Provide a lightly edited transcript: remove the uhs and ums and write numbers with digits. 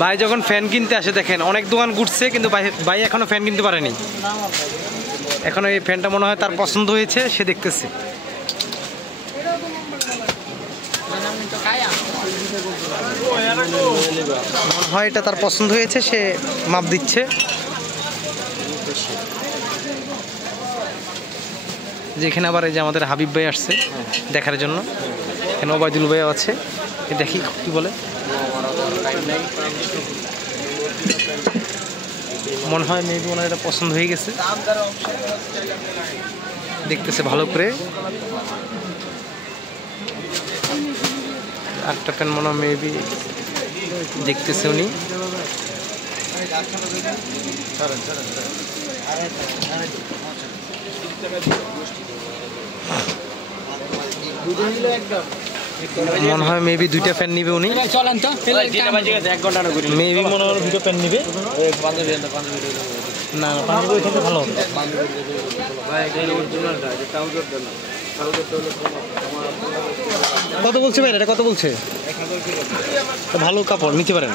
ভাই যখন ফ্যান কিনতে আসে দেখেন অনেক দোকান ঘুরছে কিন্তু ভাই এখনো ফ্যান কিনতে পারেনি। এখন এই ফ্যানটা মনে হয় তার পছন্দ হয়েছে, সে দেখতেছে। মনে হয় এটা তার পছন্দ হয়েছে, সে মাপ দিচ্ছে। যেখানে আবার এই যে আমাদের হাবিব ভাই আসছে দেখার জন্য, এখানে ওবায়দুল ভাই আছে, দেখি কি বলে। মনে হয় মেবি ওনার এটা পছন্দ হয়ে গেছে, দেখতেছে ভালো করে। আরেকটা ফ্যান মনে হয় মেবি দেখতেছে উনি। মনে হয় মেবি দুইটা ফ্যান নিবে উনি। মেবি মনে হয় দুটো ফ্যান নিবে। না পাঞ্জাবি ওইখানে ভালো হবে। কত বলছে ভাই এটা, কত বলছে? ভালো কাপড় নিতে পারেন।